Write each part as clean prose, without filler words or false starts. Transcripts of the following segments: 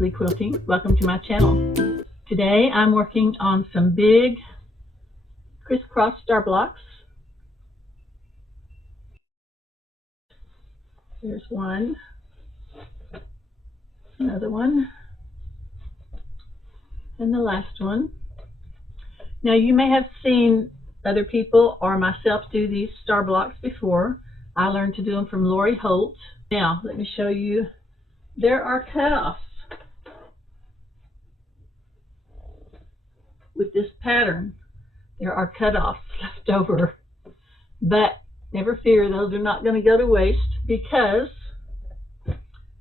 Leslie Quilting. Welcome to my channel. Today I'm working on some big Criss-Cross Star blocks. There's one, another one, and the last one. Now you may have seen other people or myself do these star blocks before. I learned to do them from Lori Holt. Now let me show you. There are cutoffs with this pattern. There are cutoffs left over, but never fear, those are not going to go to waste, because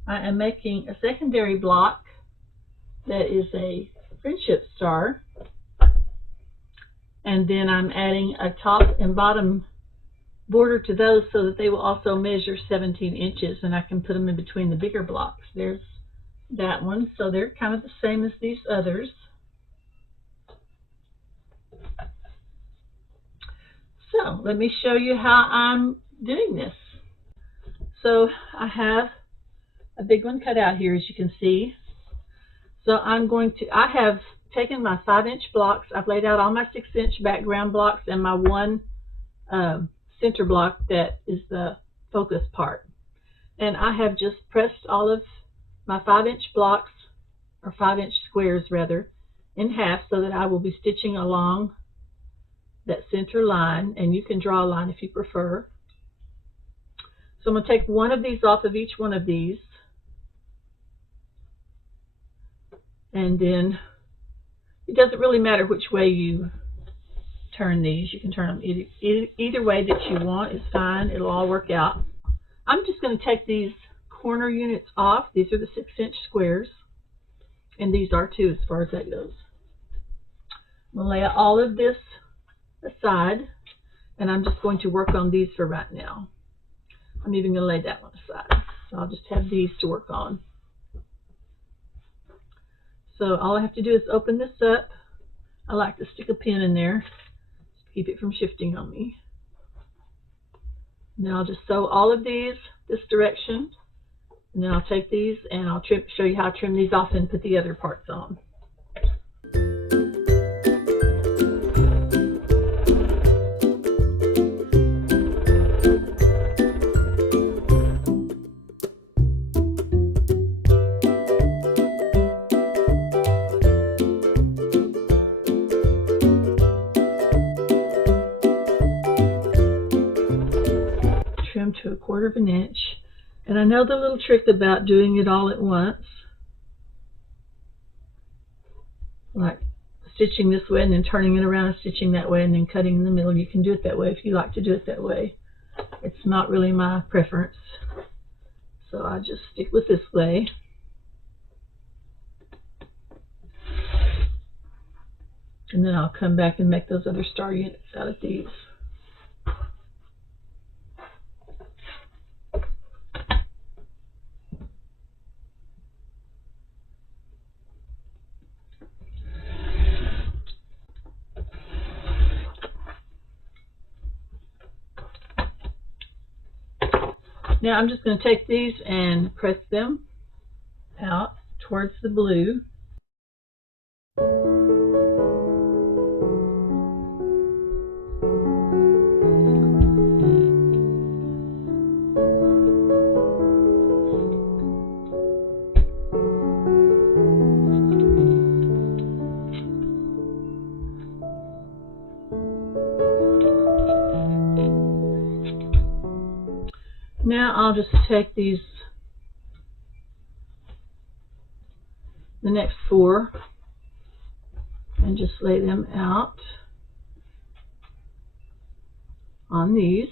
I am making a secondary block that is a friendship star, and then I'm adding a top and bottom border to those so that they will also measure 17 inches, and I can put them in between the bigger blocks. There's that one, so they're kind of the same as these others. So let me show you how I'm doing this. So I have a big one cut out here, as you can see. So I have taken my 5-inch blocks. I've laid out all my 6-inch background blocks and my one center block that is the focus part. And I have just pressed all of my 5-inch blocks, or 5-inch squares rather, in half, so that I will be stitching along that center line, and you can draw a line if you prefer. So I'm going to take one of these off of each one of these, and then it doesn't really matter which way you turn these. You can turn them either way that you want is fine. It'll all work out. I'm just going to take these corner units off. These are the 6-inch squares, and these are too, as far as that goes. I'm going to lay all of this aside, and I'm just going to work on these for right now. I'm even going to lay that one aside, so I'll just have these to work on. So all I have to do is open this up. I like to stick a pin in there to keep it from shifting on me. Now I'll just sew all of these this direction, and then I'll take these and I'll show you how I trim these off and put the other parts on. Trim to 1/4 of an inch. And I know the little trick about doing it all at once, like stitching this way and then turning it around and stitching that way and then cutting in the middle. You can do it that way if you like to do it that way. It's not really my preference, so I just stick with this way. And then I'll come back and make those other star units out of these. Now I'm just going to take these and press them out towards the blue. Now I'll just take these, the next 4, and just lay them out on these.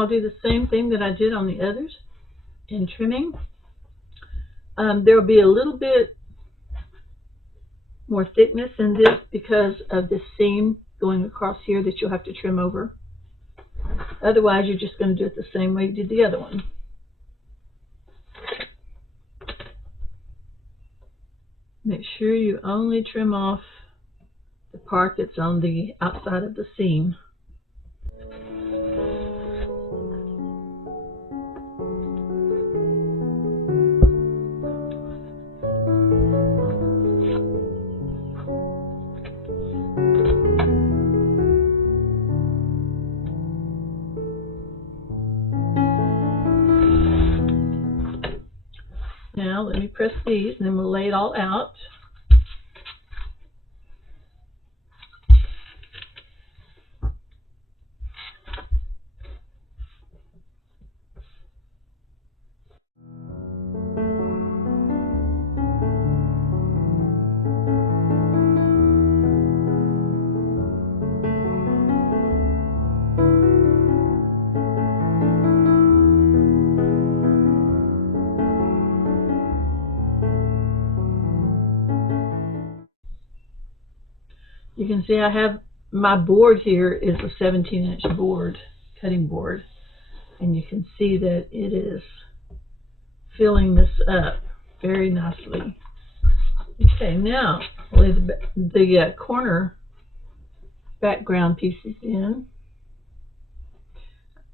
I'll do the same thing that I did on the others in trimming. There will be a little bit more thickness in this because of this seam going across here that you'll have to trim over. Otherwise, you're just going to do it the same way you did the other one. Make sure you only trim off the part that's on the outside of the seam. Now let me press these and then we'll lay it all out. You can see I have my board here is a 17-inch board, cutting board, and you can see that it is filling this up very nicely. Okay, now I'll lay the corner background pieces in.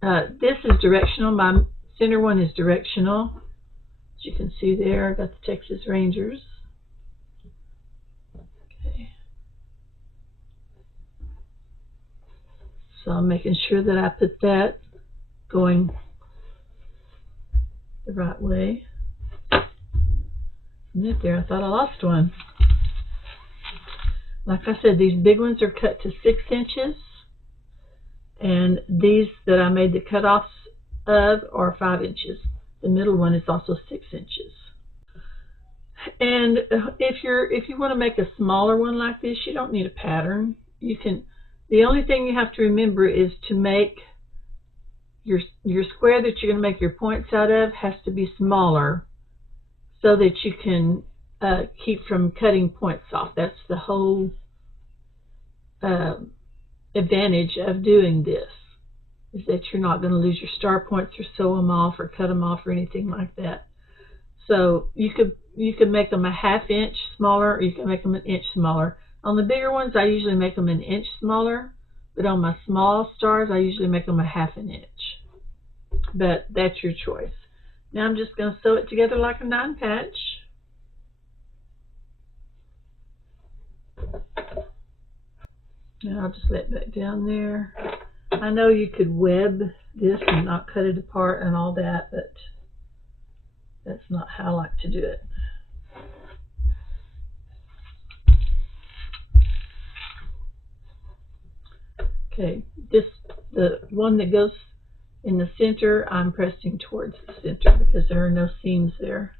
This is directional. My center one is directional. As you can see there, I've got the Texas Rangers. Okay. So I'm making sure that I put that going the right way. Right there, I thought I lost one. Like I said, these big ones are cut to 6 inches, and these that I made the cutoffs of are 5 inches. The middle one is also 6 inches. And if you want to make a smaller one like this, you don't need a pattern. You can. The only thing you have to remember is to make your square that you're going to make your points out of has to be smaller so that you can keep from cutting points off. That's the whole advantage of doing this, is that you're not going to lose your star points or sew them off or cut them off or anything like that. So you could make them a ½ inch smaller, or you can make them an inch smaller. On the bigger ones, I usually make them an inch smaller, but on my small stars, I usually make them a ½ inch. But that's your choice. Now I'm just going to sew it together like a 9-patch. Now I'll just let that down there. I know you could web this and not cut it apart and all that, but that's not how I like to do it. Okay, the one that goes in the center, I'm pressing towards the center because there are no seams there.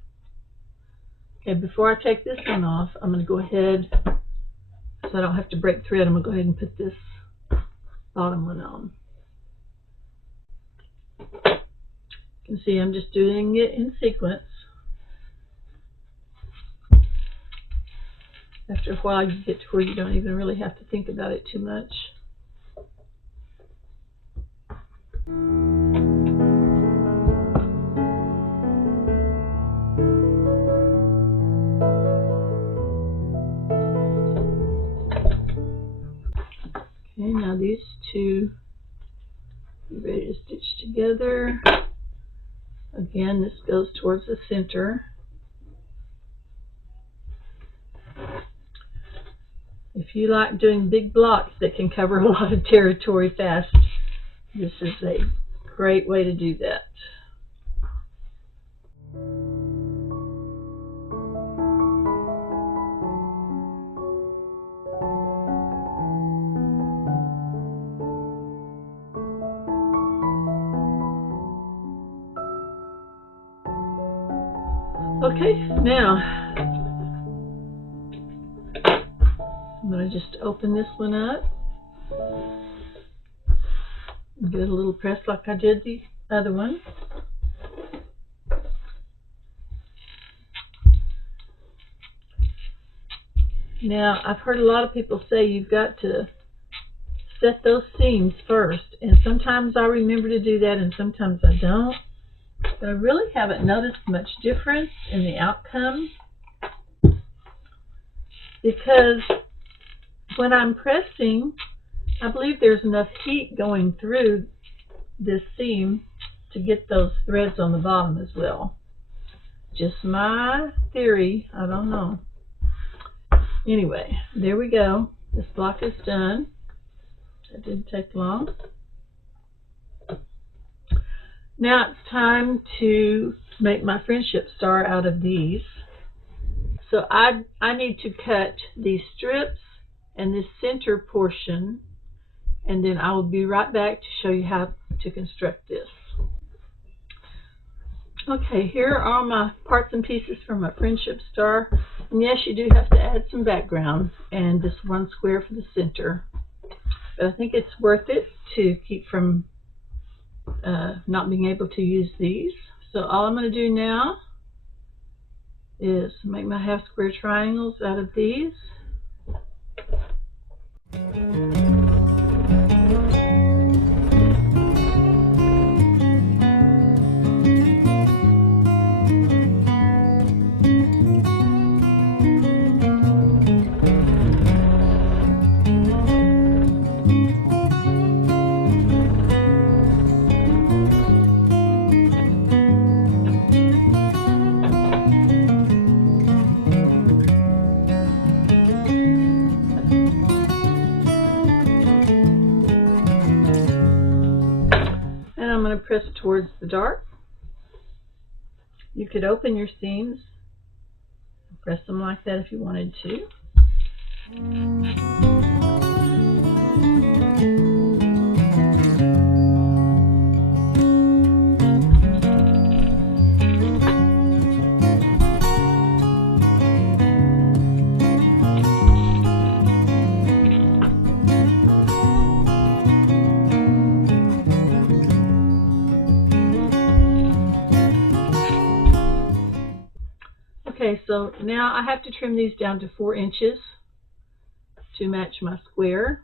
Okay, before I take this one off, I'm going to go ahead, so I don't have to break thread, I'm going to go ahead and put this bottom one on. You can see I'm just doing it in sequence. After a while, you get to where you don't even really have to think about it too much. Okay, now these two are ready to stitch together. Again, this goes towards the center. If you like doing big blocks that can cover a lot of territory fast, this is a great way to do that. Okay, now I'm going to just open this one up. Give it a little press like I did the other one. Now, I've heard a lot of people say you've got to set those seams first, and sometimes I remember to do that and sometimes I don't. But I really haven't noticed much difference in the outcome, because when I'm pressing, I believe there's enough heat going through this seam to get those threads on the bottom as well. Just my theory, I don't know. Anyway, there we go. This block is done. That didn't take long. Now it's time to make my friendship star out of these. So I need to cut these strips and this center portion, and then I will be right back to show you how to construct this. Okay, here are my parts and pieces for my friendship star. And yes, you do have to add some background and this one square for the center. But I think it's worth it to keep from not being able to use these. So all I'm going to do now is make my half square triangles out of these. And I'm going to press towards the dark. You could open your seams, press them like that if you wanted to. Okay, so now I have to trim these down to 4 inches to match my square.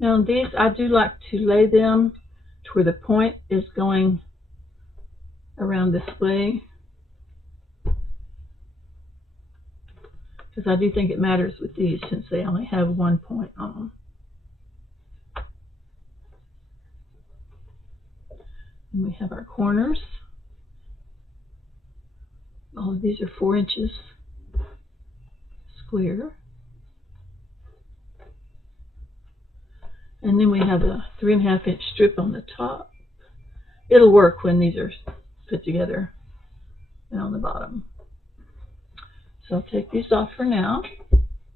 Now these, I do like to lay them to where the point is going around this way, because I do think it matters with these since they only have one point on them. And we have our corners. All of these are 4 inches square. And then we have a 3.5 inch strip on the top. It'll work when these are put together and on the bottom. So I'll take these off for now,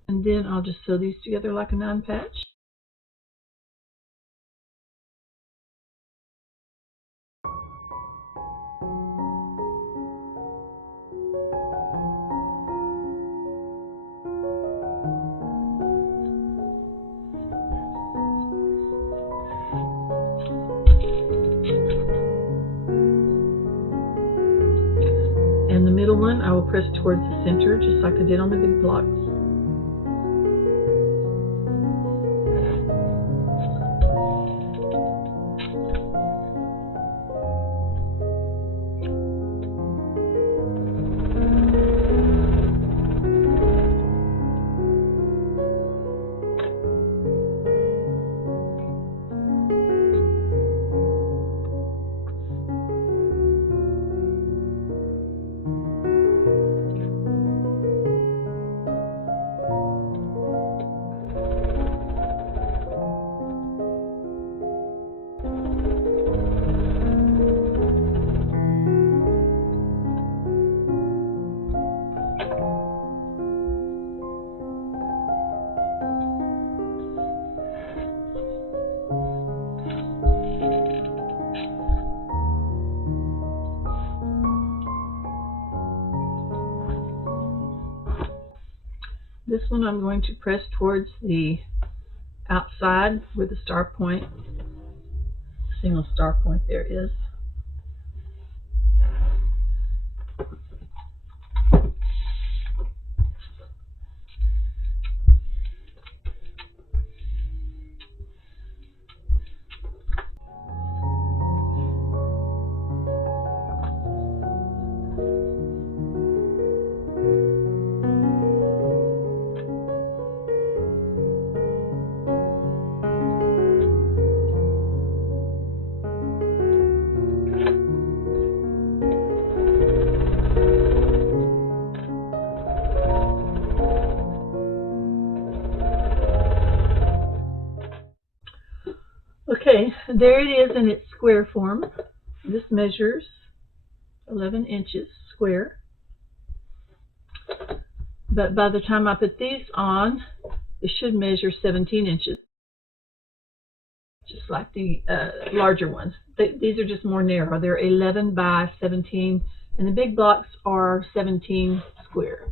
and then I'll just sew these together like a 9 patch. And the middle one I will press towards the center just like I did on the big blocks. This one I'm going to press towards the outside where the star point, single star point there is. Okay, there it is in its square form. This measures 11 inches square. But by the time I put these on, it should measure 17 inches, just like the larger ones. These are just more narrow. They're 11 by 17, and the big blocks are 17 square.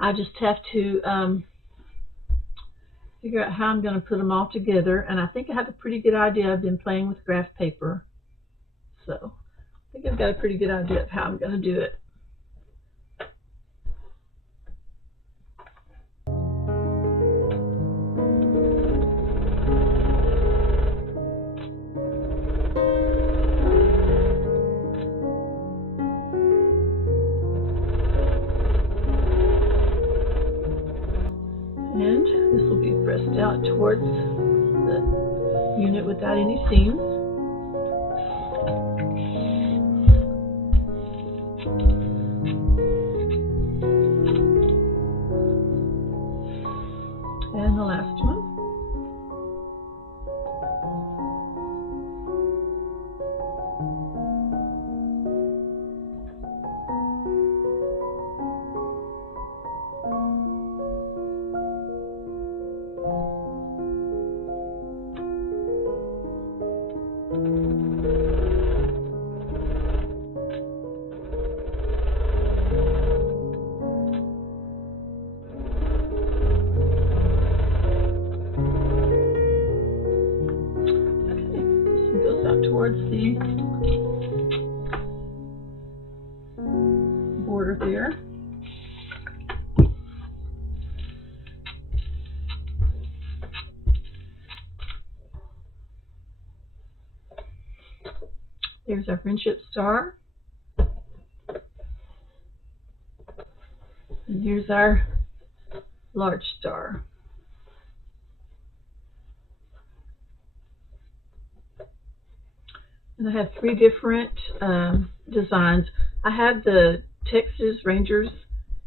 I just have to figure out how I'm going to put them all together, and I think I have a pretty good idea. I've been playing with graph paper, so I think I've got a pretty good idea of how I'm going to do it. And this will be pressed out towards the unit without any seams. And the last one. Goes out towards the border there. There's our friendship star. And here's our large star. And I have 3 different designs. I have the Texas Rangers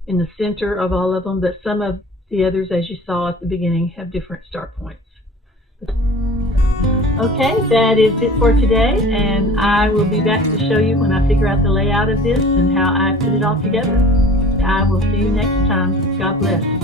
in the center of all of them, but some of the others, as you saw at the beginning, have different star points. Okay, that is it for today, and I will be back to show you when I figure out the layout of this and how I put it all together. I will see you next time. God bless.